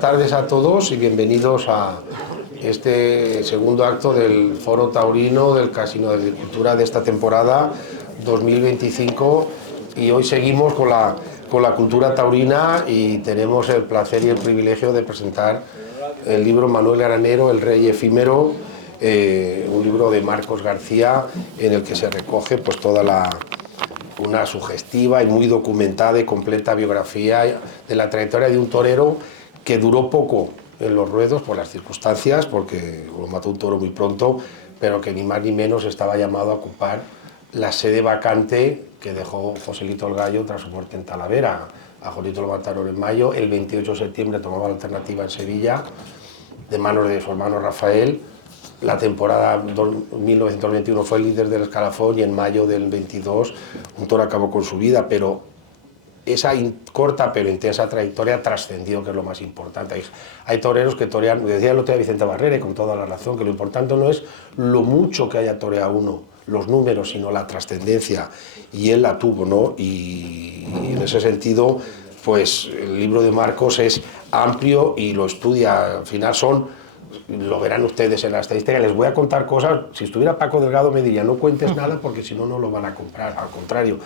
tardes a todos y bienvenidos a este segundo acto del Foro Taurino del Casino de Agricultura de esta temporada 2025, y hoy seguimos con la cultura taurina y tenemos el placer y el privilegio de presentar el libro Manuel Granero, El Rey Efímero, un libro de Marcos García en el que se recoge pues una sugestiva y muy documentada y completa biografía de la trayectoria de un torero que duró poco en los ruedos por las circunstancias, porque lo mató un toro muy pronto, pero que ni más ni menos estaba llamado a ocupar la sede vacante que dejó Joselito el Gallo tras su muerte en Talavera. A Joselito lo mataron en mayo, el 28 de septiembre tomaba la alternativa en Sevilla, de manos de su hermano Rafael. La temporada 1921 fue el líder del escalafón y en mayo del 22 un toro acabó con su vida, pero esa corta pero intensa trayectoria trascendió, que es lo más importante. Hay toreros que torean, decía el otro día Vicente Barrera, con toda la razón, que lo importante no es lo mucho que haya toreado uno, los números, sino la trascendencia, y él la tuvo, ¿no? Y en ese sentido, pues el libro de Marcos es amplio y lo estudia. Al final lo verán ustedes en la estadística. Les voy a contar cosas. Si estuviera Paco Delgado me diría, no cuentes nada porque si no, no lo van a comprar. Al contrario,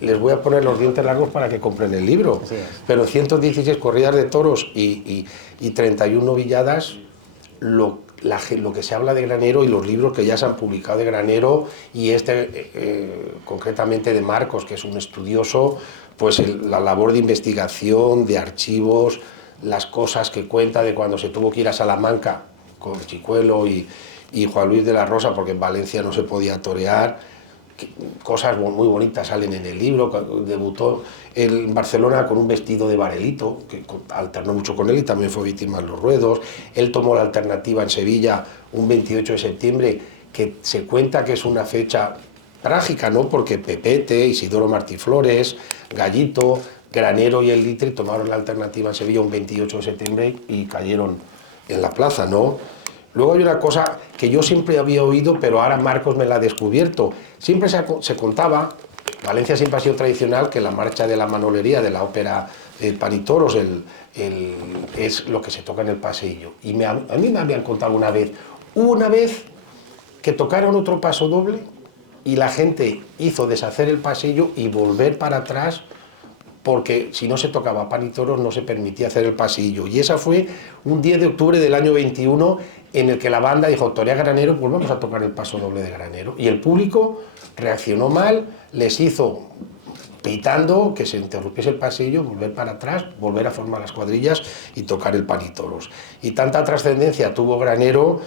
les voy a poner los dientes largos para que compren el libro. Sí. Pero 116 corridas de toros y 31 novilladas, lo que se habla de Granero y los libros que ya se han publicado de Granero, y concretamente de Marcos, que es un estudioso, pues la labor de investigación, de archivos, las cosas que cuenta de cuando se tuvo que ir a Salamanca con Chicuelo y Juan Luis de la Rosa porque en Valencia no se podía torear. Cosas muy bonitas salen en el libro. Debutó en Barcelona con un vestido de Varelito, que alternó mucho con él y también fue víctima en los ruedos. Él tomó la alternativa en Sevilla un 28 de septiembre, que se cuenta que es una fecha trágica, ¿no? Porque Pepete, Isidoro Martí Flores, Gallito, Granero y el Litre tomaron la alternativa en Sevilla un 28 de septiembre y cayeron en la plaza, ¿no? Luego hay una cosa que yo siempre había oído, pero ahora Marcos me la ha descubierto. Siempre se contaba, Valencia siempre ha sido tradicional, que la marcha de la manolería, de la ópera Pan y Toros, es lo que se toca en el pasillo. Y a mí me habían contado una vez que tocaron otro paso doble y la gente hizo deshacer el pasillo y volver para atrás, porque si no se tocaba Pan y Toros no se permitía hacer el pasillo. Y esa fue un 10 de octubre del año 21 en el que la banda dijo, torea Granero, pues vamos a tocar el paso doble de Granero. Y el público reaccionó mal, les hizo pitando que se interrumpiese el pasillo, volver para atrás, volver a formar las cuadrillas y tocar el Pan y Toros. Y tanta trascendencia tuvo Granero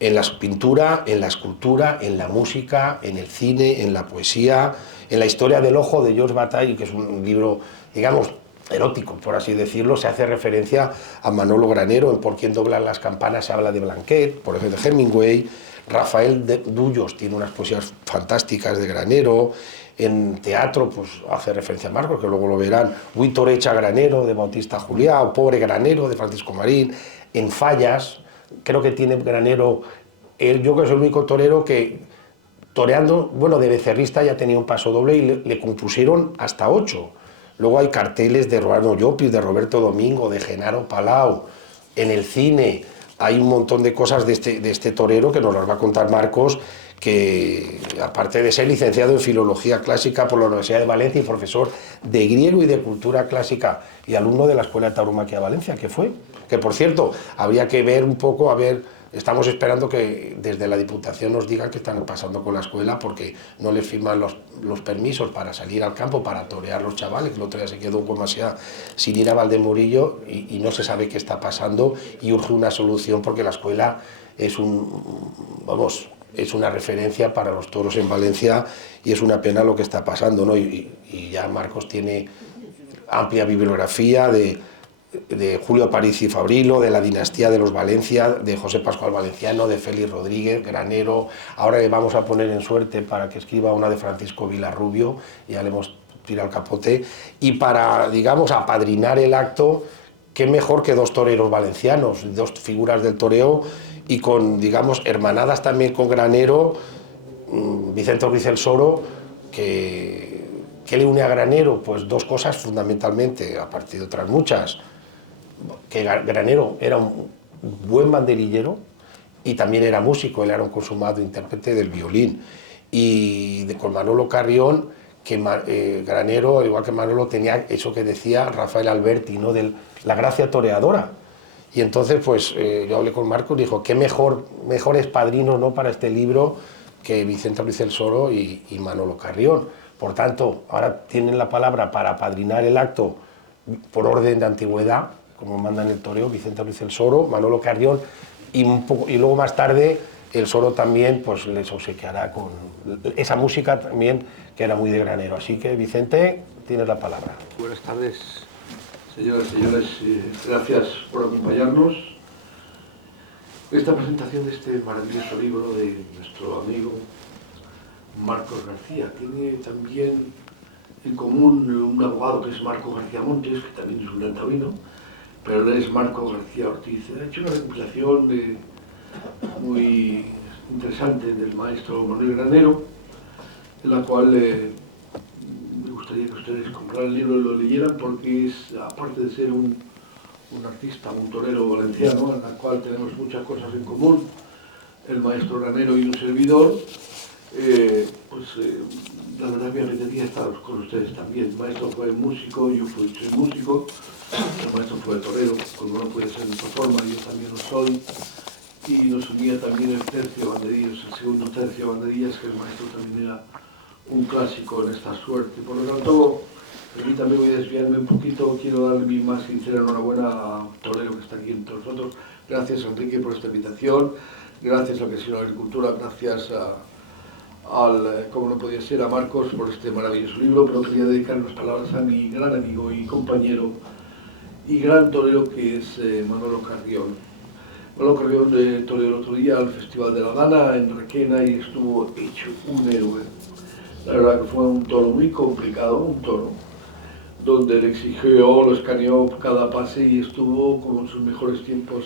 en la pintura, en la escultura, en la música, en el cine, en la poesía, en la historia del ojo de George Bataille, que es un libro, digamos, erótico, por así decirlo. Se hace referencia a Manolo Granero. En Por quién doblan las campanas se habla de Blanquet, por ejemplo, de Hemingway. Rafael Dullos tiene unas poesías fantásticas de Granero. En teatro, pues hace referencia a Marcos, que luego lo verán. Huitorecha Granero, de Bautista Juliá, o Pobre Granero, de Francisco Marín. En Fallas, creo que tiene Granero, yo que soy el único torero que toreando, bueno, de becerrista ya tenía un paso doble y le compusieron hasta 8. Luego hay carteles de Rolando Llopis, de Roberto Domingo, de Genaro Palau. En el cine hay un montón de cosas de este torero que nos las va a contar Marcos, que aparte de ser licenciado en Filología Clásica por la Universidad de Valencia y profesor de griego y de cultura clásica y alumno de la Escuela de Tauromaquia de Valencia, que por cierto, habría que ver un poco, estamos esperando que desde la Diputación nos digan qué están pasando con la escuela, porque no les firman los permisos para salir al campo, para torear los chavales, que el otro día se quedó un Comasía sin ir a Valdemorillo y no se sabe qué está pasando y urge una solución, porque la escuela es una referencia para los toros en Valencia y es una pena lo que está pasando, ¿no? Y ya Marcos tiene amplia bibliografía de Julio Aparici Fabrilo, de la dinastía de los Valencia, de José Pascual Valenciano, de Félix Rodríguez, Granero. Ahora le vamos a poner en suerte para que escriba una de Francisco Vilarrubio, ya le hemos tirado el capote. Y para, digamos, apadrinar el acto, qué mejor que dos toreros valencianos, dos figuras del toreo, y con, digamos, hermanadas también con Granero, Vicente Ruiz el Soro, ¿qué le une a Granero? Pues dos cosas fundamentalmente, a partir de otras muchas. que Granero era un buen banderillero y también era músico, él era un consumado intérprete del violín. Y con Manolo Carrión, que Granero, igual que Manolo, tenía eso que decía Rafael Alberti, ¿no? De la gracia toreadora. Y entonces, pues yo hablé con Marcos y dijo, qué mejores padrinos, ¿no?, para este libro que Vicente Ruiz del Soro y Manolo Carrión. Por tanto, ahora tienen la palabra para apadrinar el acto por orden de antigüedad, como manda en el toreo, Vicente Ruiz del Soro, Manolo Carrión, y luego más tarde el Soro también pues les obsequiará con esa música también que era muy de Granero. Así que, Vicente, tienes la palabra. Buenas tardes, señoras y señores, gracias por acompañarnos. Esta presentación de este maravilloso libro de nuestro amigo Marcos García tiene también en común un abogado que es Marcos García Montes, que también es un gran taurino, pero él es Marcos García Ortiz. Ha hecho una recopilación muy interesante del maestro Manuel Granero, en la cual me gustaría que ustedes compraran el libro y lo leyeran, porque es, aparte de ser un artista, un torero valenciano, en la cual tenemos muchas cosas en común, el maestro Granero y un servidor, la verdad me apetecía estar con ustedes también. El maestro fue músico, yo soy músico, el maestro fue torero, como no puede ser de otra forma, yo también lo soy, y nos unía también el tercio de banderillas, el segundo tercio de banderillas, que el maestro también era un clásico en esta suerte. Por lo tanto, permítame, voy a desviarme un poquito, quiero darle mi más sincera enhorabuena a Torero, que está aquí entre nosotros. Gracias, Enrique, por esta invitación, gracias a la Casino de Agricultura, gracias como no podía ser, a Marcos por este maravilloso libro, pero quería dedicar unas palabras a mi gran amigo y compañero y gran torero, que es Manolo Carrión. Manolo Carrión toreó el otro día al Festival de la Dana en Requena y estuvo hecho un héroe. La verdad que fue un toro muy complicado, un toro donde le exigió, lo escaneó cada pase y estuvo con sus mejores tiempos.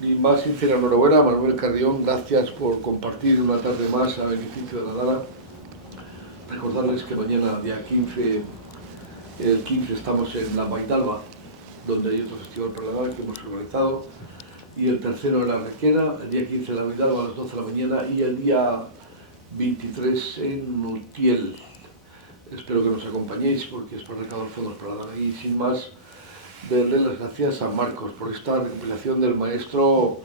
Mi más sincera enhorabuena a Manuel Carrión, gracias por compartir una tarde más a beneficio de la Dana. Recordarles que mañana, día 15, el 15 estamos en la Baidalba, donde hay otro festival para la Dana que hemos organizado, y el tercero en la Requena, el día 15 en la Baidalba a las 12 de la mañana, y el día 23 en Utiel. Espero que nos acompañéis, porque es para recaudar fondos para la Dana. Y sin más, darle las gracias a Marcos por esta recopilación del maestro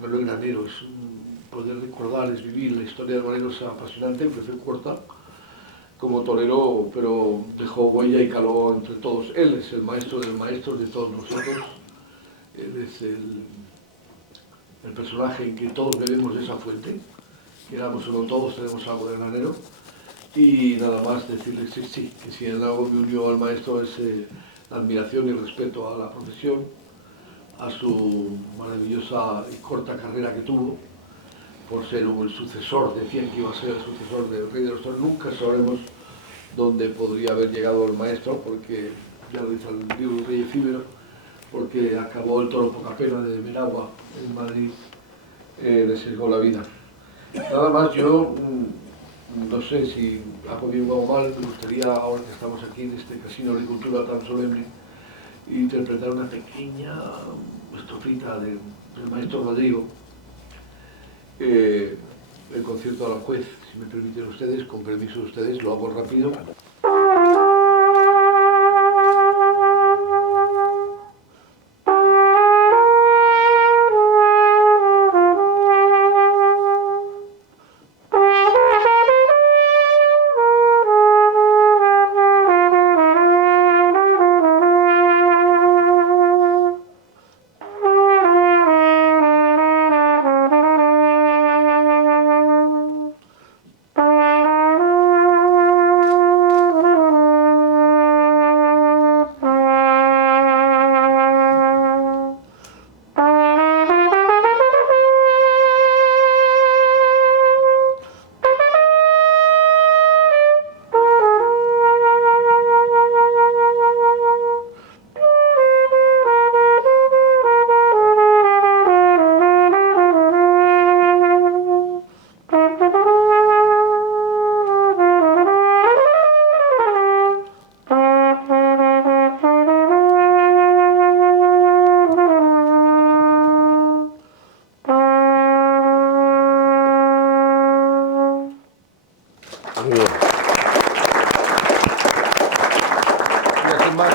Manuel Granero. Es poder recordar, es vivir. La historia del Granero es apasionante, aunque fue corta como torero, pero dejó huella y caló entre todos. Él es el maestro del maestro de todos nosotros. Él es el personaje en que todos bebemos de esa fuente, queramos o no, todos tenemos algo de Granero. Y nada más decirles que si en algo me unió al maestro es la admiración y el respeto a la profesión, a su maravillosa y corta carrera que tuvo, por ser el sucesor, decían que iba a ser el sucesor del Rey de los Toros. Nunca sabremos dónde podría haber llegado el maestro, porque ya lo dice el libro El Rey Efímero, porque acabó el toro Poca Pena de Menagua en Madrid, le sesgó la vida. Nada más, yo no sé si hago bien o mal, me gustaría, ahora que estamos aquí en este Casino de Agricultura tan solemne, interpretar una pequeña estrofita del maestro Rodrigo, el concierto a la juez, si me permiten ustedes, con permiso de ustedes, lo hago rápido.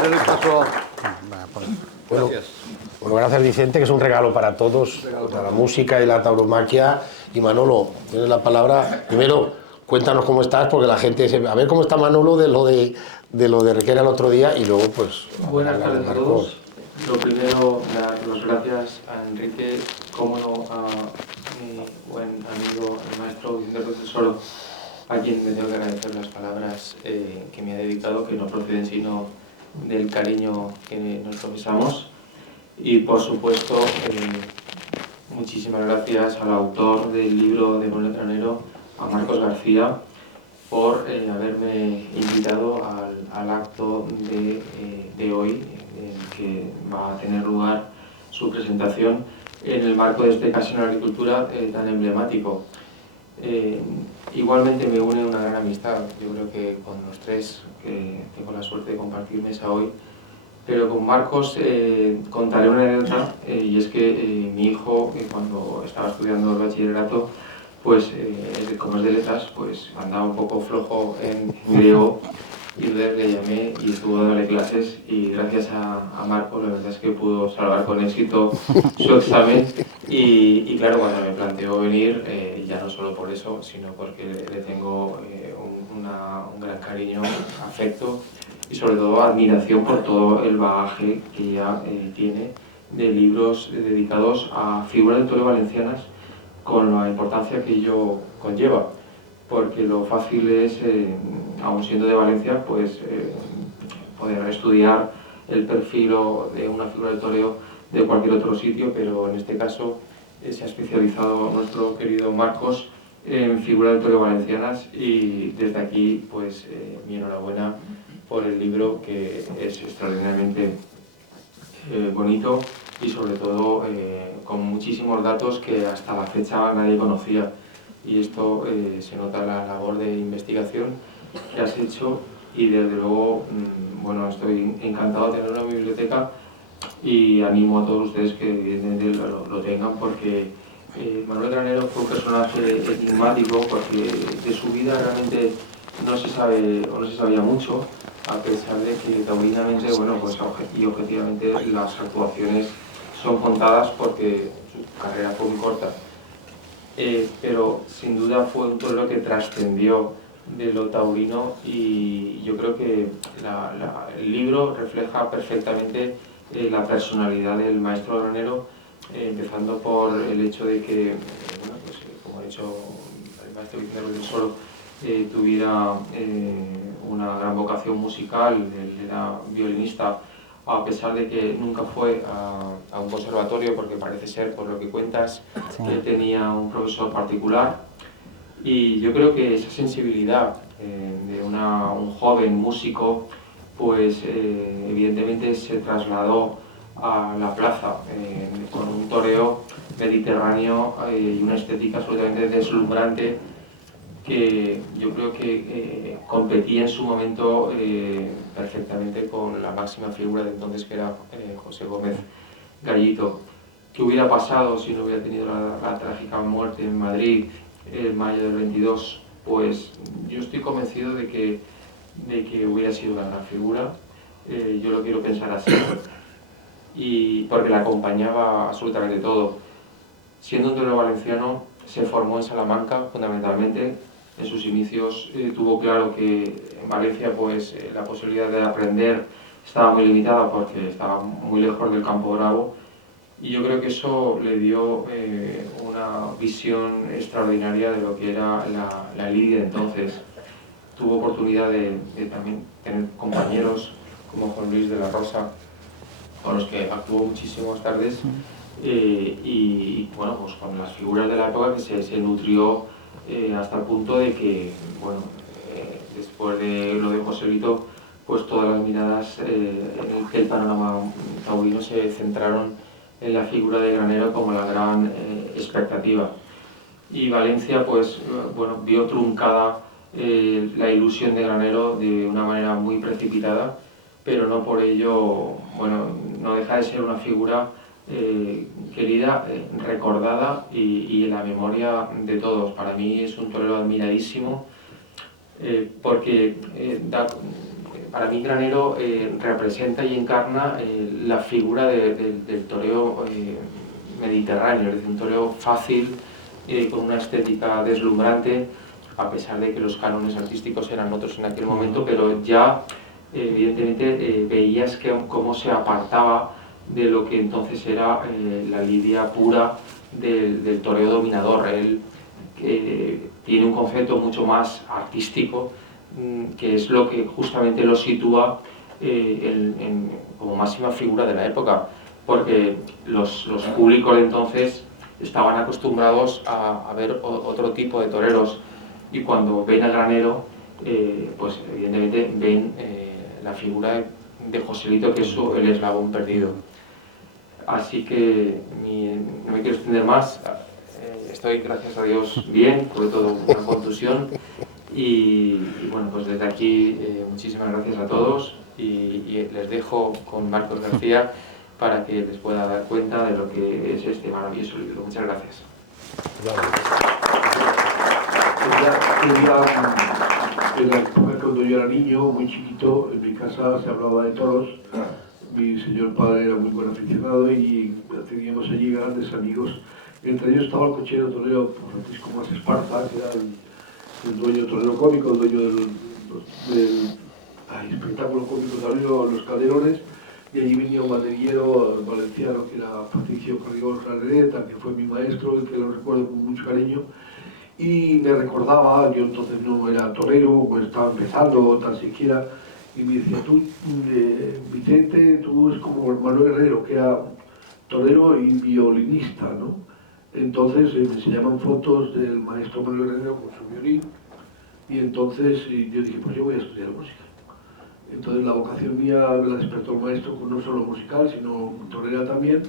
darle el paso a... Bueno, Gracias. bueno, gracias Vicente, que es un regalo para todos, para la música y la tauromaquia. Y Manolo, tienes la palabra. Primero, cuéntanos cómo estás, porque la gente se... A ver cómo está Manolo de lo de Requena el otro día y luego pues... Buenas hablar de tardes a Marcos. todos. Lo primero, dar las gracias a Enrique, como no a mi buen amigo, el maestro Vicente Ruiz del Soro, a quien me tengo que agradecer las palabras que me ha dedicado, que no proceden sino del cariño que nos profesamos. Y por supuesto, muchísimas gracias al autor del libro de Manuel Granero, a Marcos García, por haberme invitado al acto de hoy, en que va a tener lugar su presentación en el marco de este Casino de Agricultura tan emblemático. Igualmente me une una gran amistad, yo creo que con los tres, que tengo la suerte de compartir mesa hoy, pero con Marcos contaré una anécdota, y es que mi hijo, cuando estaba estudiando el bachillerato, pues como es de letras, pues andaba un poco flojo en griego, y entonces le llamé y estuvo dándole clases, y gracias a Marcos la verdad es que pudo salvar con éxito su examen, y claro, cuando me planteó venir, ya no solo por eso, sino porque le tengo un gran cariño, afecto y sobre todo admiración por todo el bagaje que ella tiene de libros dedicados a figuras de toreo valencianas, con la importancia que ello conlleva, porque lo fácil es, aun siendo de Valencia, pues poder estudiar el perfil de una figura de toreo de cualquier otro sitio, pero en este caso se ha especializado nuestro querido Marcos en figuras de toreo valencianas, y desde aquí pues mi enhorabuena por el libro, que es extraordinariamente bonito y sobre todo con muchísimos datos que hasta la fecha nadie conocía, y esto se nota la labor de investigación que has hecho, y desde luego bueno, estoy encantado de tenerlo en mi biblioteca, y animo a todos ustedes que evidentemente lo tengan, porque Manuel Granero fue un personaje enigmático, porque de su vida realmente no se sabe o no se sabía mucho, a pesar de que taurinamente, bueno, pues y objetivamente las actuaciones son contadas porque su carrera fue muy corta. Pero sin duda fue un torero que trascendió de lo taurino, y yo creo que el libro refleja perfectamente la personalidad del maestro granero, empezando por el hecho de que, bueno, pues, como ha dicho el maestro Vicente Ruiz del Soro, tuviera una gran vocación musical. Él era violinista, a pesar de que nunca fue a un conservatorio, porque parece ser, por lo que cuentas, que tenía un profesor particular. Y yo creo que esa sensibilidad de un joven músico, pues evidentemente se trasladó a la plaza con un toreo mediterráneo y una estética absolutamente deslumbrante, que yo creo que competía en su momento perfectamente con la máxima figura de entonces, que era José Gómez Gallito. ¿Qué hubiera pasado si no hubiera tenido la trágica muerte en Madrid en mayo del 22? Pues yo estoy convencido de que hubiera sido una gran figura. Yo lo quiero pensar así, y porque le acompañaba absolutamente todo. Siendo un torero valenciano, se formó en Salamanca fundamentalmente. En sus inicios tuvo claro que en Valencia pues la posibilidad de aprender estaba muy limitada, porque estaba muy lejos del Campo Bravo, y yo creo que eso le dio una visión extraordinaria de lo que era la lidia de entonces. Tuvo oportunidad de también tener compañeros como Juan Luis de la Rosa, con los que actuó muchísimas tardes, y bueno, pues con las figuras de la época, que se nutrió hasta el punto de que, bueno, después de lo de Joselito, pues todas las miradas en el panorama taurino se centraron en la figura de Granero como la gran expectativa. Y Valencia, pues bueno, vio truncada la ilusión de Granero de una manera muy precipitada, pero no por ello, bueno, no deja de ser una figura querida, recordada y en la memoria de todos. Para mí es un torero admiradísimo, porque para mí Granero representa y encarna la figura del toreo mediterráneo, es decir, un toreo fácil, con una estética deslumbrante, a pesar de que los cánones artísticos eran otros en aquel momento, pero ya evidentemente veías cómo se apartaba de lo que entonces era la lidia pura del toreo dominador. Él tiene un concepto mucho más artístico, que es lo que justamente lo sitúa como máxima figura de la época, porque los públicos de entonces estaban acostumbrados a ver otro tipo de toreros, y cuando ven a Granero, pues evidentemente ven la figura de Joselito, que es el eslabón perdido. Así que no me quiero extender más. Estoy, gracias a Dios, bien, sobre todo una contusión. Y bueno, pues desde aquí muchísimas gracias a todos, y les dejo con Marcos García para que les pueda dar cuenta de lo que es este maravilloso libro. Muchas gracias. Cuando yo era niño, muy chiquito, en mi casa se hablaba de toros. Mi señor padre era muy buen aficionado y teníamos allí grandes amigos. Entre ellos estaba el cochero torero Francisco Más Esparza, que era el dueño torero cómico, el dueño del espectáculo cómico taurino Los Calderones, y allí venía un banderillero valenciano que era Patricio Carrigón Rarreta, que fue mi maestro y que lo recuerdo con mucho cariño, y me recordaba, yo entonces no era torero, pues estaba empezando tan siquiera, y me decía, tú, Vicente, tú eres como Manuel Herrero, que era torero y violinista, ¿no? Entonces me enseñaban fotos del maestro Manuel Herrero con su violín, y entonces yo dije, pues yo voy a estudiar música. Entonces la vocación mía me la despertó el maestro, no solo musical, sino torera también,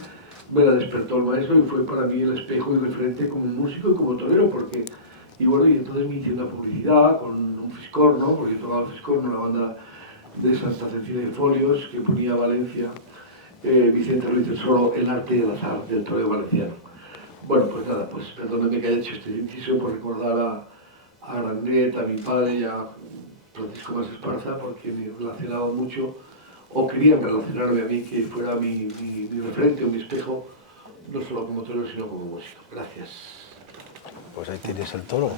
me la despertó el maestro, y fue para mí el espejo y referente como músico y como torero, porque, y bueno, y entonces me hice una publicidad con un fiscorno, porque yo tocaba el fiscorno, la banda de Santa Cecilia de Folios, que ponía a Valencia, Vicente Ruiz Tesoro, el arte del azar del toreo valenciano. Bueno, pues nada, pues perdóname que haya hecho este inciso por recordar a Grandet, a mi padre y a Francisco Más Esparza, porque me relacionaba mucho, o querían relacionarme a mí, que fuera mi referente o mi espejo, no solo como torero, sino como músico. Gracias. Pues ahí tienes el toro.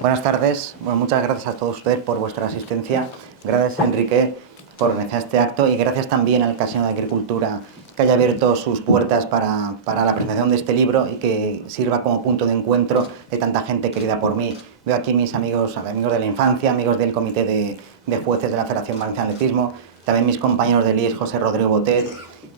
Buenas tardes. Bueno, muchas gracias a todos ustedes por vuestra asistencia. Gracias, Enrique, por organizar este acto, y gracias también al Casino de Agricultura, que haya abierto sus puertas para la presentación de este libro y que sirva como punto de encuentro de tanta gente querida por mí. Veo aquí mis amigos de la infancia, amigos del Comité de Jueces de la Federación Valenciana de Atletismo, también mis compañeros de IES, José Rodrigo Botet,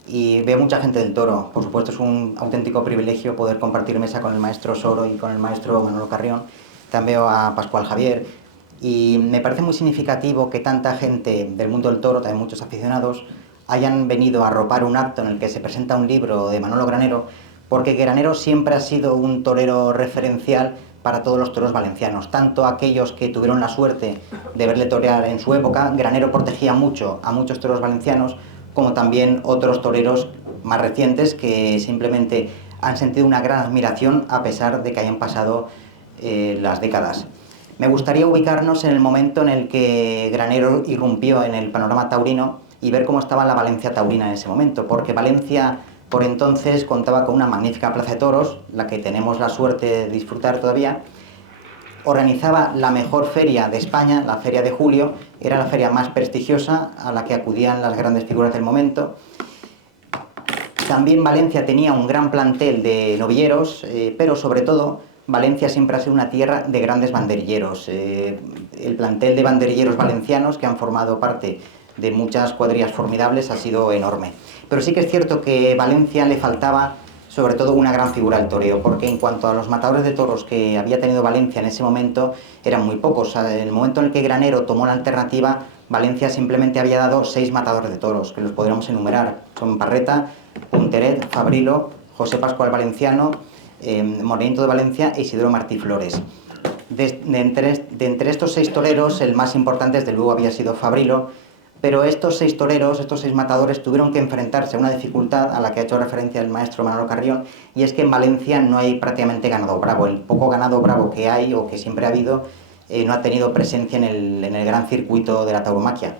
y veo mucha gente del toro. Por supuesto, es un auténtico privilegio poder compartir mesa con el maestro Soro y con el maestro Manolo Carrión. También veo a Pascual Javier, y me parece muy significativo que tanta gente del mundo del toro, también muchos aficionados, hayan venido a arropar un acto en el que se presenta un libro de Manolo Granero, porque Granero siempre ha sido un torero referencial para todos los toreros valencianos, tanto aquellos que tuvieron la suerte de verle torear en su época. Granero protegía mucho a muchos toreros valencianos, como también otros toreros más recientes que simplemente han sentido una gran admiración a pesar de que hayan pasado las décadas. Me gustaría ubicarnos en el momento en el que Granero irrumpió en el panorama taurino y ver cómo estaba la Valencia taurina en ese momento, porque Valencia por entonces contaba con una magnífica plaza de toros, la que tenemos la suerte de disfrutar todavía. Organizaba la mejor feria de España, la Feria de Julio, era la feria más prestigiosa a la que acudían las grandes figuras del momento. También Valencia tenía un gran plantel de novilleros, pero sobre todo Valencia siempre ha sido una tierra de grandes banderilleros. El plantel de banderilleros valencianos que han formado parte de muchas cuadrillas formidables ha sido enorme. Pero sí que es cierto que a Valencia le faltaba sobre todo una gran figura al toreo, porque en cuanto a los matadores de toros que había tenido Valencia en ese momento, eran muy pocos. En el momento en el que Granero tomó la alternativa, Valencia simplemente había dado 6 matadores de toros, que los podríamos enumerar. Son Parreta, Punteret, Fabrilo, José Pascual Valenciano, Morenito de Valencia e Isidoro Martí Flores. De entre estos 6 toreros, el más importante desde luego había sido Fabrilo, pero estos 6 toreros, estos 6 matadores, tuvieron que enfrentarse a una dificultad a la que ha hecho referencia el maestro Manolo Carrión, y es que en Valencia no hay prácticamente ganado bravo. El poco ganado bravo que hay, o que siempre ha habido, no ha tenido presencia en el gran circuito de la tauromaquia.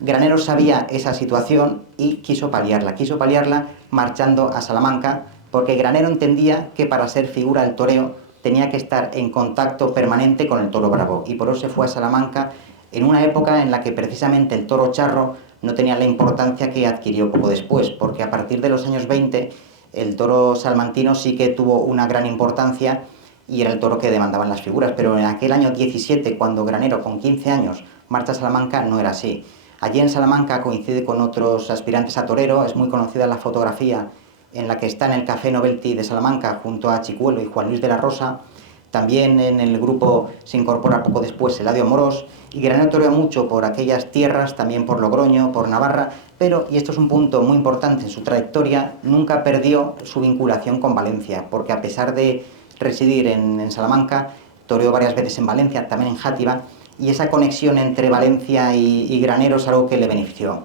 Granero sabía esa situación y quiso paliarla marchando a Salamanca, porque Granero entendía que para ser figura del toreo tenía que estar en contacto permanente con el toro bravo, y por eso se fue a Salamanca en una época en la que precisamente el toro charro no tenía la importancia que adquirió poco después, porque a partir de los años 20 el toro salmantino sí que tuvo una gran importancia y era el toro que demandaban las figuras, pero en aquel año 17, cuando Granero con 15 años marcha a Salamanca, no era así. Allí en Salamanca coincide con otros aspirantes a torero, es muy conocida la fotografía en la que está en el Café Novelty de Salamanca junto a Chicuelo y Juan Luis de la Rosa. También en el grupo se incorpora poco después Eladio Amorós, y Granero toreó mucho por aquellas tierras, también por Logroño, por Navarra, pero, y esto es un punto muy importante en su trayectoria, nunca perdió su vinculación con Valencia, porque a pesar de residir en Salamanca, toreó varias veces en Valencia, también en Játiva, y esa conexión entre Valencia y Granero es algo que le benefició.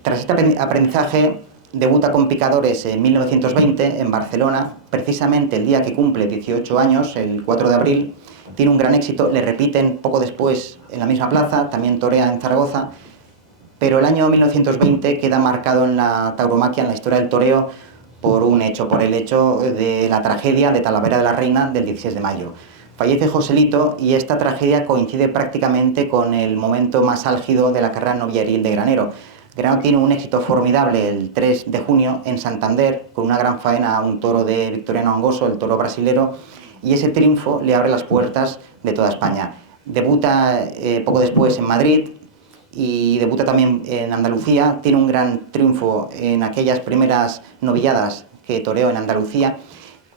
Tras este aprendizaje, debuta con picadores en 1920 en Barcelona, precisamente el día que cumple 18 años, el 4 de abril, tiene un gran éxito, le repiten poco después en la misma plaza, también torea en Zaragoza, pero el año 1920 queda marcado en la tauromaquia, en la historia del toreo, por el hecho de la tragedia de Talavera de la Reina del 16 de mayo. Fallece Joselito y esta tragedia coincide prácticamente con el momento más álgido de la carrera novieril de Granero. Granero tiene un éxito formidable el 3 de junio en Santander, con una gran faena a un toro de Victoriano Angoso, el toro brasilero, y ese triunfo le abre las puertas de toda España. Debuta poco después en Madrid y debuta también en Andalucía, tiene un gran triunfo en aquellas primeras novilladas que toreó en Andalucía,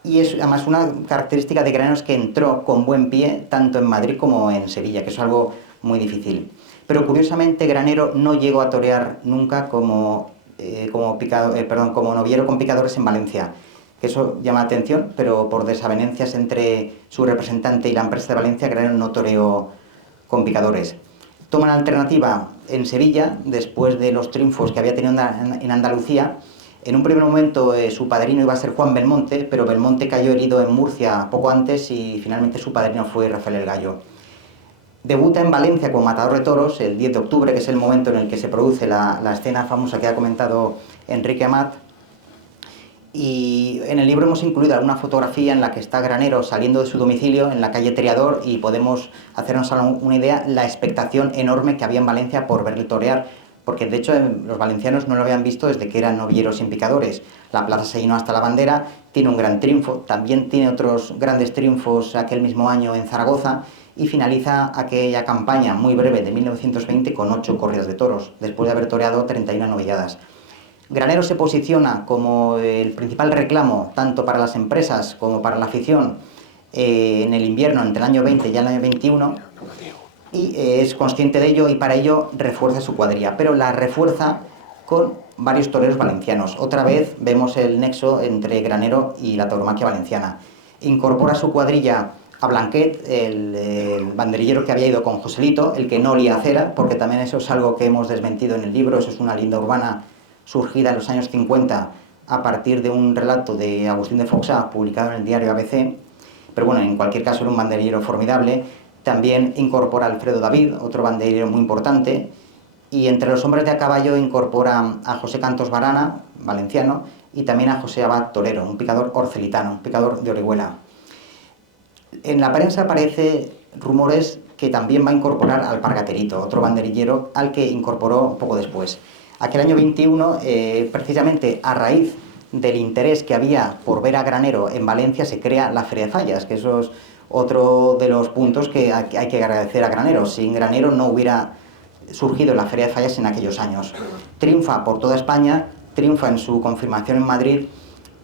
y es además una característica de Granero es que entró con buen pie tanto en Madrid como en Sevilla, que es algo muy difícil. Pero curiosamente Granero no llegó a torear nunca como noviero con picadores en Valencia, que eso llama la atención, pero por desavenencias entre su representante y la empresa de Valencia, Granero no toreó con picadores. Toma la alternativa en Sevilla, después de los triunfos que había tenido en Andalucía. En un primer momento su padrino iba a ser Juan Belmonte, pero Belmonte cayó herido en Murcia poco antes y finalmente su padrino fue Rafael el Gallo. Debuta en Valencia como matador de toros el 10 de octubre, que es el momento en el que se produce la escena famosa que ha comentado Enrique Amat. Y en el libro hemos incluido alguna fotografía en la que está Granero saliendo de su domicilio en la calle Triador, y podemos hacernos una idea la expectación enorme que había en Valencia por verle torear, porque de hecho los valencianos no lo habían visto desde que eran novilleros sin picadores. La plaza se llenó hasta la bandera, tiene un gran triunfo, también tiene otros grandes triunfos aquel mismo año en Zaragoza, y finaliza aquella campaña muy breve de 1920 con 8 corridas de toros, después de haber toreado 31 novilladas. Granero se posiciona como el principal reclamo tanto para las empresas como para la afición en el invierno entre el año 20 y el año 21, y es consciente de ello, y para ello refuerza su cuadrilla, pero la refuerza con varios toreros valencianos. Otra vez vemos el nexo entre Granero y la tauromaquia valenciana. Incorpora a su cuadrilla a Blanquet, el banderillero que había ido con Joselito, el que no olía a cera, porque también eso es algo que hemos desmentido en el libro, eso es una leyenda urbana surgida en los años 50 a partir de un relato de Agustín de Foxá, publicado en el diario ABC, pero bueno, en cualquier caso era un banderillero formidable. También incorpora a Alfredo David, otro banderillero muy importante, y entre los hombres de a caballo incorpora a José Cantos Barana, valenciano, y también a José Abad Torero, un picador orcelitano, un picador de Orihuela. En la prensa aparece rumores que también va a incorporar al Pargaterito, otro banderillero al que incorporó poco después. Aquel año 21, precisamente a raíz del interés que había por ver a Granero en Valencia, se crea la Feria de Fallas, que eso es otro de los puntos que hay que agradecer a Granero. Sin Granero no hubiera surgido la Feria de Fallas en aquellos años. Triunfa por toda España, triunfa en su confirmación en Madrid,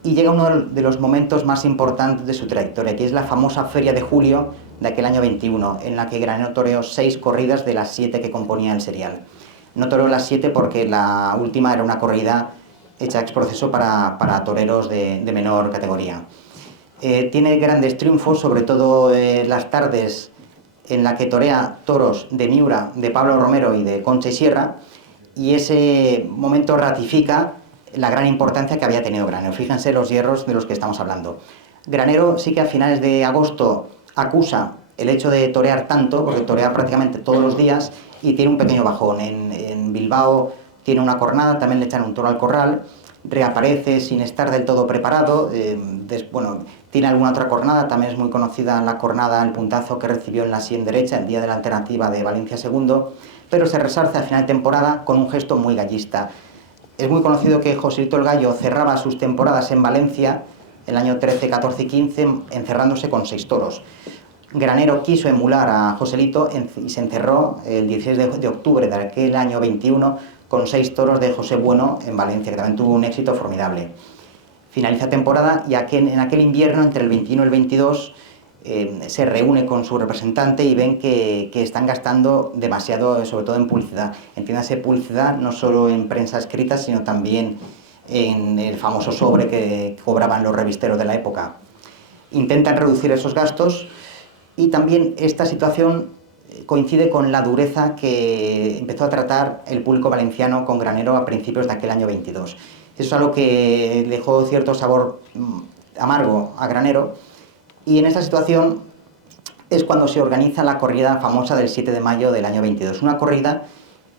y llega uno de los momentos más importantes de su trayectoria, que es la famosa Feria de Julio de aquel año 21, en la que Granero toreó 6 corridas de las 7 que componía el serial. No toreó las 7 porque la última era una corrida hecha ex proceso para toreros de menor categoría. Tiene grandes triunfos, sobre todo las tardes en la que torea toros de Miura, de Pablo Romero y de Concha y Sierra, y ese momento ratifica la gran importancia que había tenido Granero. Fíjense los hierros de los que estamos hablando. Granero sí que a finales de agosto acusa el hecho de torear tanto, porque torea prácticamente todos los días y tiene un pequeño bajón. En Bilbao tiene una cornada, también le echan un toro al corral, reaparece sin estar del todo preparado, bueno, tiene alguna otra cornada, también es muy conocida la cornada, el puntazo que recibió en la sien derecha el día de la alternativa de Valencia II, pero se resarce a final de temporada con un gesto muy gallista. Es muy conocido que Joselito el Gallo cerraba sus temporadas en Valencia el año 13, 14 y 15 encerrándose con 6 toros. Granero quiso emular a Joselito y se encerró el 16 de octubre de aquel año 21 con 6 toros de José Bueno en Valencia, que también tuvo un éxito formidable. Finaliza temporada y en aquel invierno, entre el 21 y el 22, se reúne con su representante y ven que están gastando demasiado, sobre todo en publicidad. Entiéndase publicidad no solo en prensa escrita, sino también en el famoso sobre que cobraban los revisteros de la época. Intentan reducir esos gastos y también esta situación coincide con la dureza que empezó a tratar el público valenciano con Granero a principios de aquel año 22. Eso es algo que dejó cierto sabor amargo a Granero, y en esta situación es cuando se organiza la corrida famosa del 7 de mayo del año 22. Una corrida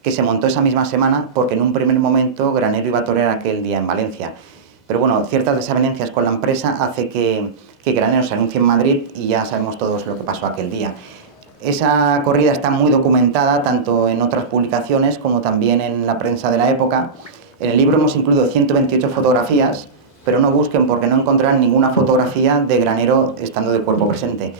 que se montó esa misma semana porque en un primer momento Granero iba a torear aquel día en Valencia. Pero bueno, ciertas desavenencias con la empresa hace que Granero se anuncie en Madrid y ya sabemos todos lo que pasó aquel día. Esa corrida está muy documentada tanto en otras publicaciones como también en la prensa de la época. En el libro hemos incluido 128 fotografías, pero no busquen porque no encontrarán ninguna fotografía de Granero estando de cuerpo presente.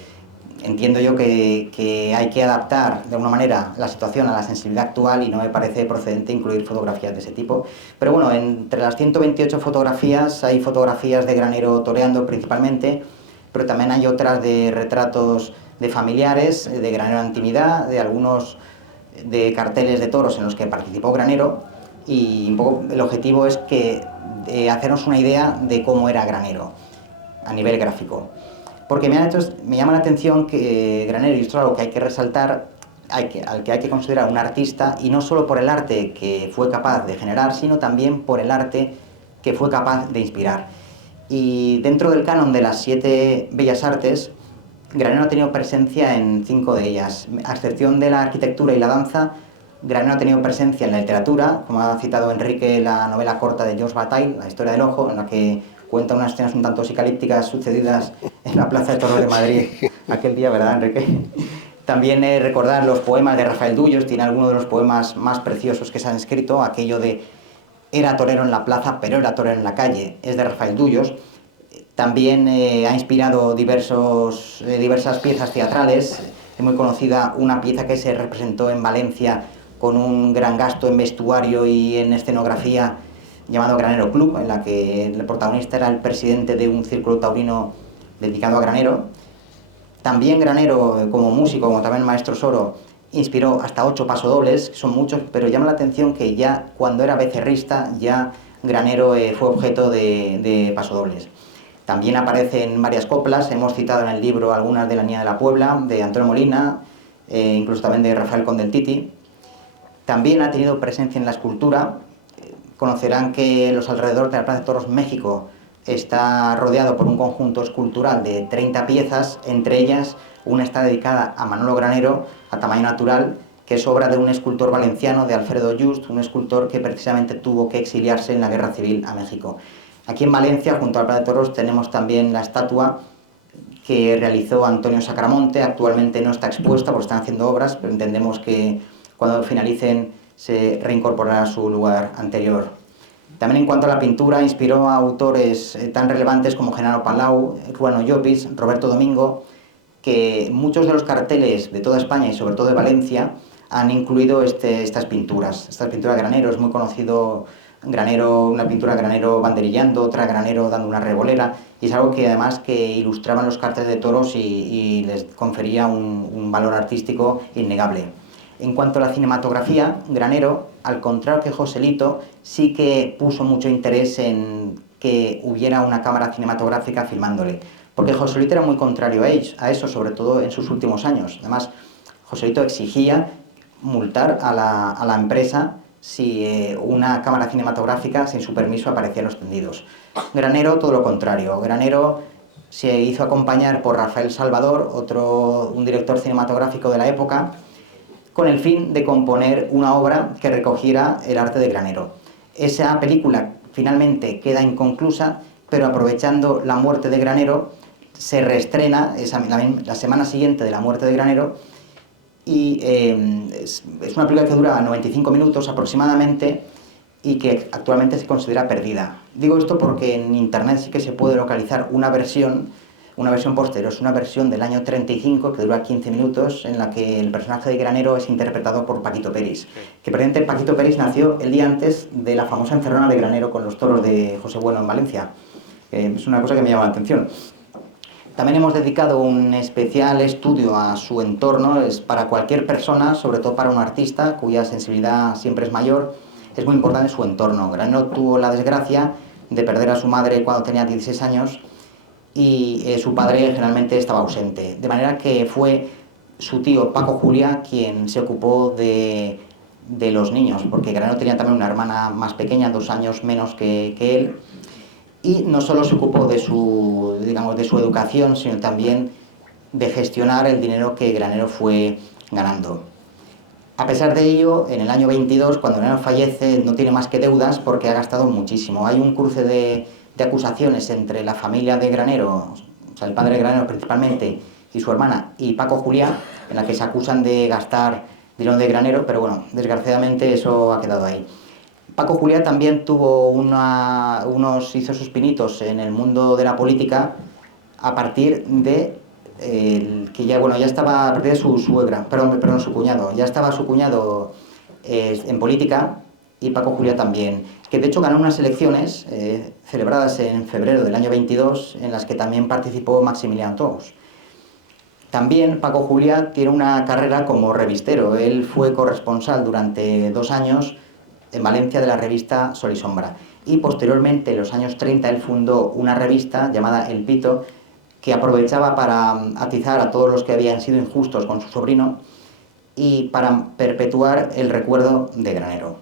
Entiendo yo que hay que adaptar de alguna manera la situación a la sensibilidad actual y no me parece procedente incluir fotografías de ese tipo. Pero bueno, entre las 128 fotografías hay fotografías de Granero toreando principalmente, pero también hay otras de retratos de familiares, de Granero en intimidad, de algunos de carteles de toros en los que participó Granero, y un poco el objetivo es hacernos una idea de cómo era Granero a nivel gráfico. Porque me llama la atención que Granero, y esto es algo que hay que resaltar, al que hay que considerar un artista, y no solo por el arte que fue capaz de generar, sino también por el arte que fue capaz de inspirar. Y dentro del canon de las 7 bellas artes, Granero ha tenido presencia en 5 de ellas. A excepción de la arquitectura y la danza, Granero ha tenido presencia en la literatura, como ha citado Enrique, la novela corta de Georges Bataille, La historia del ojo, en la que cuenta unas escenas un tanto psicalípticas sucedidas en la Plaza de Toros de Madrid aquel día, ¿verdad, Enrique? También recordar los poemas de Rafael Dullos, tiene algunos de los poemas más preciosos que se han escrito, aquello de era torero en la plaza, pero era torero en la calle, es de Rafael Dullos. También ha inspirado diversas piezas teatrales. Es muy conocida una pieza que se representó en Valencia con un gran gasto en vestuario y en escenografía llamado Granero Club, en la que el protagonista era el presidente de un círculo taurino dedicado a Granero. También Granero, como músico, como también maestro Soro, inspiró hasta 8 pasodobles, son muchos, pero llama la atención que ya cuando era becerrista, ya Granero fue objeto de pasodobles. También aparece en varias coplas, hemos citado en el libro algunas de La Niña de la Puebla, de Antonio Molina, incluso también de Rafael Condeltiti. También ha tenido presencia en la escultura. Conocerán que los alrededores de la Plaza de Toros México está rodeado por un conjunto escultural de 30 piezas, entre ellas una está dedicada a Manolo Granero, a tamaño natural, que es obra de un escultor valenciano, de Alfredo Just, un escultor que precisamente tuvo que exiliarse en la Guerra Civil a México. Aquí en Valencia, junto a la Plaza de Toros, tenemos también la estatua que realizó Antonio Sacramonte. Actualmente no está expuesta porque están haciendo obras, pero entendemos que cuando finalicen se reincorporará a su lugar anterior. También en cuanto a la pintura, inspiró a autores tan relevantes como Genaro Palau, Ruano Llopis, Roberto Domingo, que muchos de los carteles de toda España y sobre todo de Valencia han incluido estas pinturas. Esta pintura de Granero es muy conocido, Granero, una pintura de Granero banderillando, otra Granero dando una revolera, y es algo que además que ilustraban los carteles de toros y les confería un valor artístico innegable. En cuanto a la cinematografía, Granero, al contrario que Joselito, sí que puso mucho interés en que hubiera una cámara cinematográfica filmándole, porque Joselito era muy contrario a eso, sobre todo en sus últimos años. Además, Joselito exigía multar a la empresa si una cámara cinematográfica sin su permiso aparecía en los tendidos. Granero, todo lo contrario. Granero se hizo acompañar por Rafael Salvador, un director cinematográfico de la época, con el fin de componer una obra que recogiera el arte de Granero. Esa película finalmente queda inconclusa, pero aprovechando la muerte de Granero, se reestrena la semana siguiente de la muerte de Granero, y es una película que dura 95 minutos aproximadamente y que actualmente se considera perdida. Digo esto porque en internet sí que se puede localizar una versión posterior, es una versión del año 35 que dura 15 minutos, en la que el personaje de Granero es interpretado por Paquito Peris. Que precisamente Paquito Peris nació el día antes de la famosa encerrona de Granero con los toros de José Bueno en Valencia. Es una cosa que me llama la atención. También hemos dedicado un especial estudio a su entorno. Es para cualquier persona, sobre todo para un artista cuya sensibilidad siempre es mayor, es muy importante su entorno. Granero tuvo la desgracia de perder a su madre cuando tenía 16 años y su padre generalmente estaba ausente. De manera que fue su tío Paco Juliá quien se ocupó de los niños, porque Granero tenía también una hermana más pequeña, 2 años menos que él, y no solo se ocupó de su educación, sino también de gestionar el dinero que Granero fue ganando. A pesar de ello, en el año 22, cuando Granero fallece, no tiene más que deudas porque ha gastado muchísimo. Hay un cruce de acusaciones entre la familia de Granero, o sea, el padre de Granero principalmente, y su hermana, y Paco Juliá, en la que se acusan de gastar dinero de Granero, pero bueno, desgraciadamente eso ha quedado ahí. Paco Juliá también hizo sus pinitos en el mundo de la política a partir de ya estaba a partir de su suegra, perdón, su cuñado. Ya estaba su cuñado en política y Paco Juliá también, que de hecho ganó unas elecciones celebradas en febrero del año 22 en las que también participó Maximiliano Tous. También Paco Juliá tiene una carrera como revistero. Él fue corresponsal durante 2 años en Valencia de la revista Sol y Sombra, y posteriormente en los años 30 él fundó una revista llamada El Pito, que aprovechaba para atizar a todos los que habían sido injustos con su sobrino y para perpetuar el recuerdo de Granero.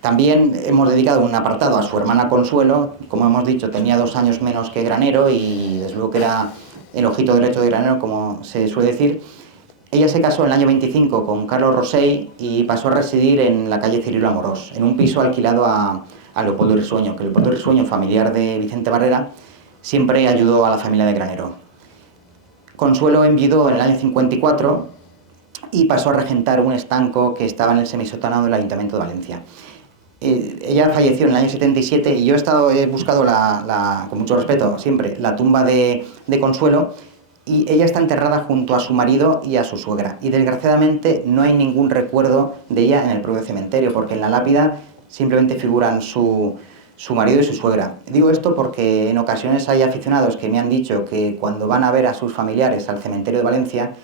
También hemos dedicado un apartado a su hermana Consuelo. Como hemos dicho, tenía 2 años menos que Granero y desde luego que era el ojito derecho de Granero, como se suele decir. Ella se casó en el año 25 con Carlos Rosell y pasó a residir en la calle Cirilo Amorós, en un piso alquilado a Leopoldo Risueño, que Leopoldo Risueño, familiar de Vicente Barrera, siempre ayudó a la familia de Granero. Consuelo enviudó en el año 54 y pasó a regentar un estanco que estaba en el semisótano del Ayuntamiento de Valencia. Ella falleció en el año 77 y yo he buscado, con mucho respeto siempre, la tumba de Consuelo, y ella está enterrada junto a su marido y a su suegra. Y desgraciadamente no hay ningún recuerdo de ella en el propio cementerio, porque en la lápida simplemente figuran su marido y su suegra. Digo esto porque en ocasiones hay aficionados que me han dicho que cuando van a ver a sus familiares al cementerio de Valencia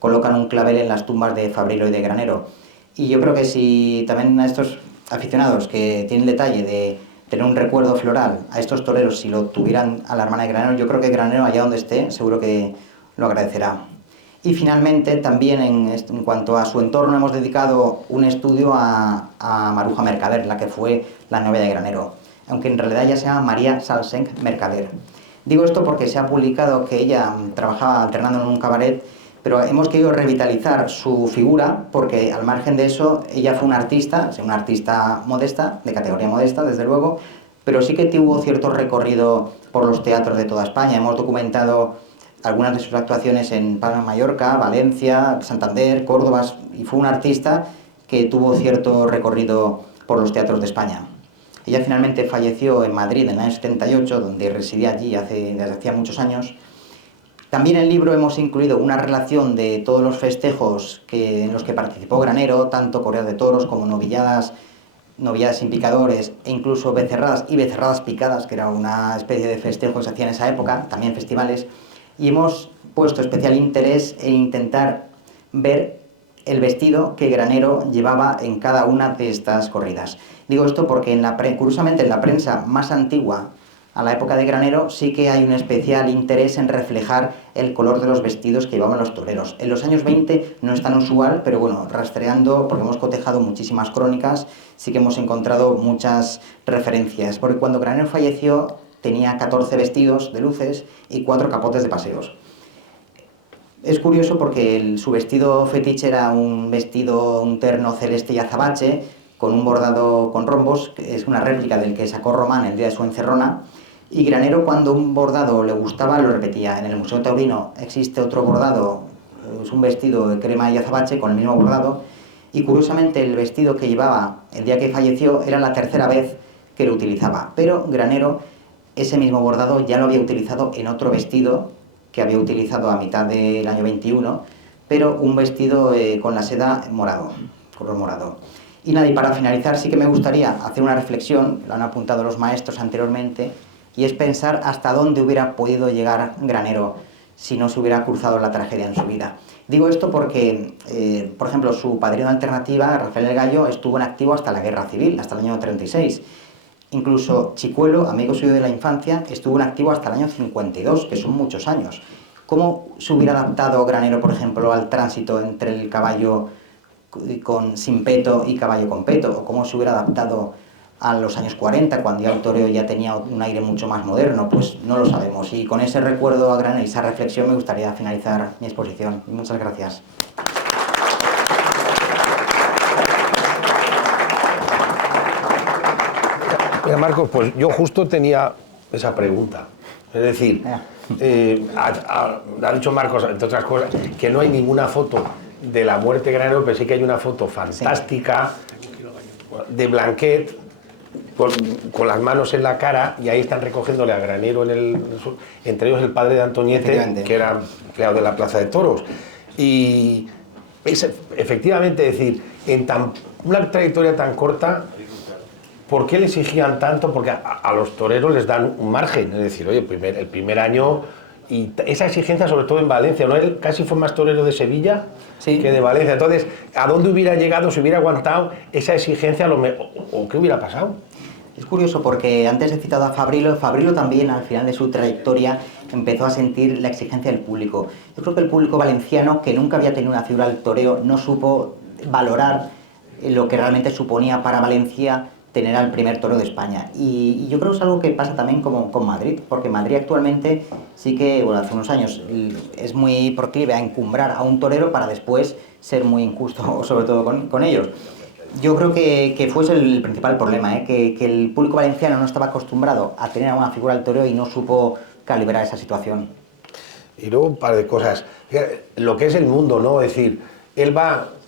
colocan un clavel en las tumbas de Fabrilo y de Granero. Y yo creo que si también a estos aficionados que tienen el detalle de tener un recuerdo floral a estos toreros, si lo tuvieran a la hermana de Granero, yo creo que Granero, allá donde esté, seguro que lo agradecerá. Y finalmente, también en cuanto a su entorno, hemos dedicado un estudio a Maruja Mercader, la que fue la novia de Granero, aunque en realidad ella se llama María Salsenc Mercader. Digo esto porque se ha publicado que ella trabajaba alternando en un cabaret, pero hemos querido revitalizar su figura porque, al margen de eso, ella fue una artista modesta, de categoría modesta, desde luego, pero sí que tuvo cierto recorrido por los teatros de toda España. Hemos documentado algunas de sus actuaciones en Palma de Mallorca, Valencia, Santander, Córdoba, y fue una artista que tuvo cierto recorrido por los teatros de España. Ella finalmente falleció en Madrid en el año 78, donde residía allí desde hacía muchos años. También en el libro hemos incluido una relación de todos los festejos en los que participó Granero, tanto corridas de toros como novilladas sin picadores, e incluso becerradas y becerradas picadas, que era una especie de festejo que se hacía en esa época, también festivales. Y hemos puesto especial interés en intentar ver el vestido que Granero llevaba en cada una de estas corridas. Digo esto porque curiosamente en la prensa más antigua a la época de Granero sí que hay un especial interés en reflejar el color de los vestidos que llevaban los toreros. En los años 20 no es tan usual, pero bueno, rastreando, porque hemos cotejado muchísimas crónicas, sí que hemos encontrado muchas referencias. Porque cuando Granero falleció tenía 14 vestidos de luces y 4 capotes de paseos. Es curioso porque su vestido fetiche era un terno celeste y azabache, con un bordado con rombos, que es una réplica del que sacó Román el día de su encerrona, y Granero, cuando un bordado le gustaba, lo repetía. En el Museo Taurino existe otro bordado, es un vestido de crema y azabache con el mismo bordado, y curiosamente el vestido que llevaba el día que falleció era la tercera vez que lo utilizaba, pero Granero ese mismo bordado ya lo había utilizado en otro vestido que había utilizado a mitad del año 21, pero un vestido con la seda morado, color morado. Y nada, y para finalizar sí que me gustaría hacer una reflexión, lo han apuntado los maestros anteriormente, y es pensar hasta dónde hubiera podido llegar Granero si no se hubiera cruzado la tragedia en su vida. Digo esto porque, por ejemplo, su padrino de alternativa, Rafael el Gallo, estuvo en activo hasta la Guerra Civil, hasta el año 36. Incluso Chicuelo, amigo suyo de la infancia, estuvo en activo hasta el año 52, que son muchos años. ¿Cómo se hubiera adaptado Granero, por ejemplo, al tránsito entre el caballo sin peto y caballo con peto? ¿O cómo se hubiera adaptado a los años 40, cuando ya el toreo ya tenía un aire mucho más moderno? Pues no lo sabemos. Y con ese recuerdo a Granero y esa reflexión me gustaría finalizar mi exposición. Muchas gracias. Mira, Marcos, pues yo justo tenía esa pregunta. Es decir, ha dicho Marcos, entre otras cosas, que no hay ninguna foto de la muerte de Granero, pero sí que hay una foto fantástica de Blanquet con las manos en la cara, y ahí están recogiéndole a Granero entre ellos el padre de Antoñete, que era empleado de la Plaza de Toros. Y es efectivamente decir, en una trayectoria tan corta, ¿por qué le exigían tanto? Porque a los toreros les dan un margen, es decir, oye, el primer año, y esa exigencia sobre todo en Valencia, ¿no? Él casi fue más torero de Sevilla que de Valencia. Entonces, ¿a dónde hubiera llegado si hubiera aguantado esa exigencia o qué hubiera pasado? Es curioso porque antes he citado a Fabrilo también al final de su trayectoria empezó a sentir la exigencia del público. Yo creo que el público valenciano, que nunca había tenido una figura del toreo, no supo valorar lo que realmente suponía para Valencia tener al primer toro de España. Y yo creo que es algo que pasa también como con Madrid, porque Madrid actualmente sí que, bueno, hace unos años es muy proclive a encumbrar a un torero para después ser muy injusto, sobre todo con ellos. Yo creo que fue el principal problema, que el público valenciano no estaba acostumbrado a tener a una figura del toreo y no supo calibrar esa situación. Y luego un par de cosas. Lo que es el mundo, ¿no? Es decir,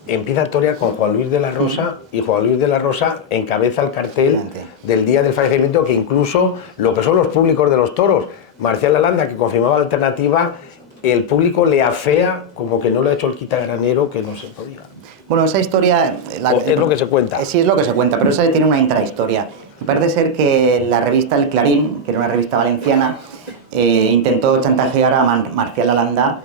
empieza a torear con Juan Luis de la Rosa, y Juan Luis de la Rosa encabeza el cartel del día del fallecimiento, que incluso lo que son los públicos de los toros, Marcial Lalanda, que confirmaba la alternativa, el público le afea como que no le ha hecho el quita Granero, que no se podía. Bueno, esa historia... es lo que se cuenta. Sí, es lo que se cuenta, pero esa tiene una intrahistoria. Y parece ser que la revista El Clarín, que era una revista valenciana, intentó chantajear a Marcial Lalanda,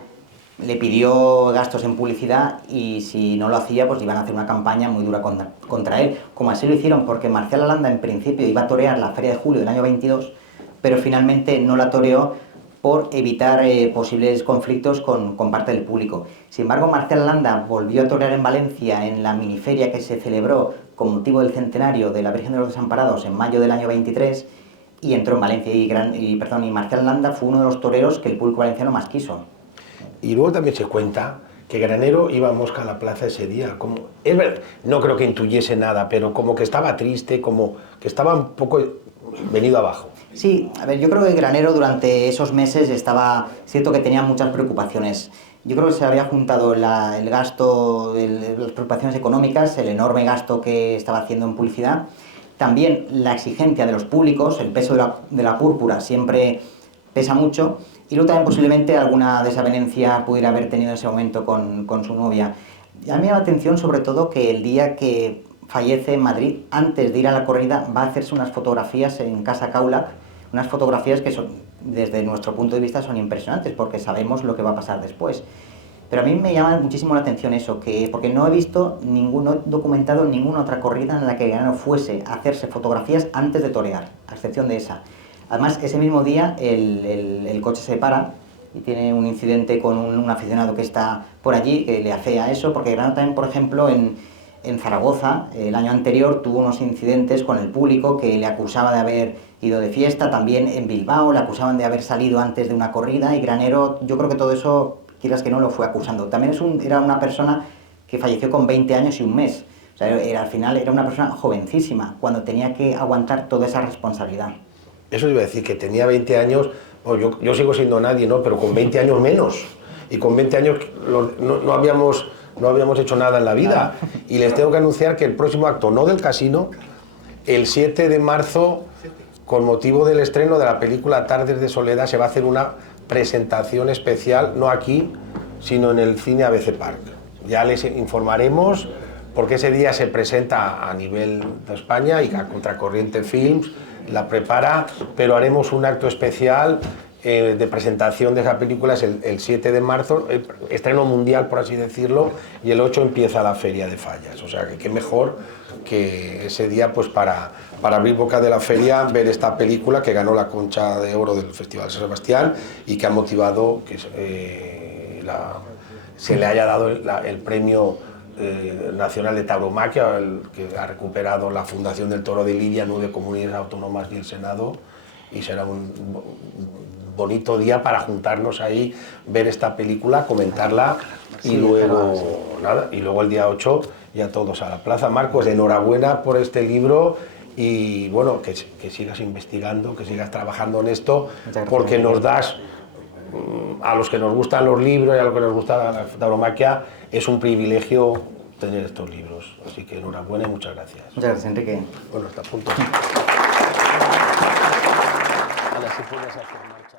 le pidió gastos en publicidad y si no lo hacía, pues iban a hacer una campaña muy dura contra él. Como así lo hicieron, porque Marcial Lalanda en principio iba a torear la Feria de Julio del año 22, pero finalmente no la toreó por evitar posibles conflictos con parte del público. Sin embargo, Marcial Lalanda volvió a torear en Valencia en la miniferia que se celebró con motivo del centenario de la Virgen de los Desamparados en mayo del año 23 y entró en Valencia y Marcial Lalanda fue uno de los toreros que el público valenciano más quiso. Y luego también se cuenta que Granero iba a Mosca a la plaza ese día. Es verdad, no creo que intuyese nada, pero como que estaba triste, como que estaba un poco venido abajo. Sí, a ver, yo creo que Granero durante esos meses siento que tenía muchas preocupaciones. Yo creo que se había juntado el gasto, las preocupaciones económicas, el enorme gasto que estaba haciendo en publicidad, también la exigencia de los públicos, el peso de la púrpura siempre pesa mucho, y luego también posiblemente alguna desavenencia pudiera haber tenido en ese momento con su novia. Y a mí me llama la atención sobre todo que el día que fallece en Madrid, antes de ir a la corrida, va a hacerse unas fotografías en Casa Kaulac, unas fotografías que desde nuestro punto de vista son impresionantes, porque sabemos lo que va a pasar después. Pero a mí me llama muchísimo la atención eso, porque no he visto no he documentado ninguna otra corrida en la que Granero fuese a hacerse fotografías antes de torear, a excepción de esa. Además, ese mismo día el coche se para y tiene un incidente con un aficionado que está por allí, que le afea eso, porque Granero también, por ejemplo, en Zaragoza, el año anterior, tuvo unos incidentes con el público que le acusaba de haber ido de fiesta, también en Bilbao, le acusaban de haber salido antes de una corrida y Granero, yo creo que todo eso, quieras que no, lo fue acusando. También era una persona que falleció con 20 años y un mes. O sea, al final era una persona jovencísima, cuando tenía que aguantar toda esa responsabilidad. Eso iba a decir, que tenía 20 años, bueno, yo sigo siendo nadie, ¿no? Pero con 20 años menos. Y con 20 años no habíamos hecho nada en la vida. Y les tengo que anunciar que el próximo acto, no del casino, el 7 de marzo, con motivo del estreno de la película Tardes de Soledad, se va a hacer una presentación especial, no aquí, sino en el cine ABC Park. Ya les informaremos, porque ese día se presenta a nivel de España y a Contracorriente Films la prepara, pero haremos un acto especial de presentación de esa película, es el 7 de marzo, estreno mundial, por así decirlo, y el 8 empieza la Feria de Fallas. O sea, que qué mejor que ese día, pues para abrir boca de la feria, ver esta película que ganó la Concha de Oro del Festival de San Sebastián y que ha motivado que se le haya dado el premio nacional de tauromaquia, que ha recuperado la Fundación del Toro de Lidia, 9 comunidades autónomas y el Senado, y será un bonito día para juntarnos ahí, ver esta película, comentarla y luego el día 8 ya todos a la plaza. Marcos, enhorabuena por este libro y bueno, que sigas investigando, que sigas trabajando en esto, porque nos das, a los que nos gustan los libros y a los que nos gusta la tauromaquia, es un privilegio tener estos libros. Así que enhorabuena y muchas gracias. Muchas gracias, Enrique. Bueno, hasta punto. Ahora sí puedes hacer marcha.